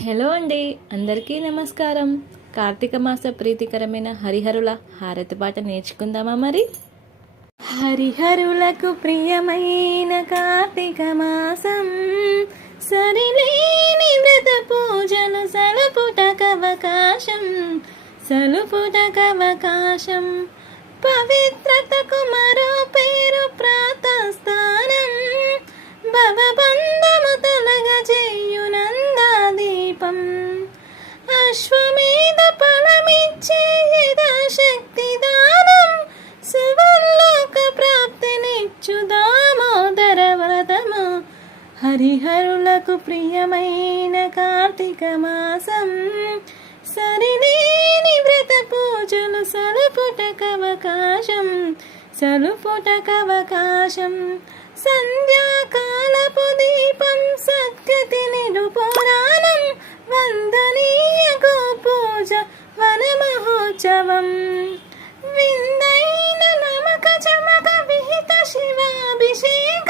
Hello అండి అందరికీ నమస్కారం. కార్తీక మాస ప్రీతికరమైన హరిహరుల హారతి పాట నేర్చుకుందామా మరి? హరిహరులకు ప్రియమైన కార్తీక మాసం సరిలేని వ్రత పూజలు సలుపుటకవకాశం సలుపుటకవకాశం పవిత్రతకు మరో పేరు ప్రాతస్థానం భవ అశ్వమేధ ఫలమిచ్చే యథాశక్తి దానం. సువర్లోక ప్రాప్తినిచ్చు దామోదర వ్రతము హరిహరులకు ప్రియమైన కార్తీక మాసం. సరిలేని వ్రత పూజలు సలుపుటకవకాశం సలుపుటకవకాశం సంధ్యాకాలపు దీ ఉత్సవం. విందైన నమక చమక విహిత శివాభిషేక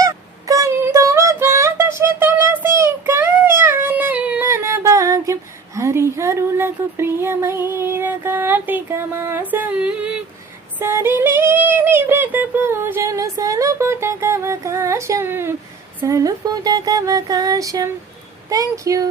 కందువ ద్వాదశి తులసి కళ్యాణం మన భాగ్యం. హరిహరులకు ప్రియమైన కార్తీక మాసం. సరిలేని వ్రత పూజలు సలుపుటకవకాశం సలుపుటకవకాశం థ్యాంక్ యూ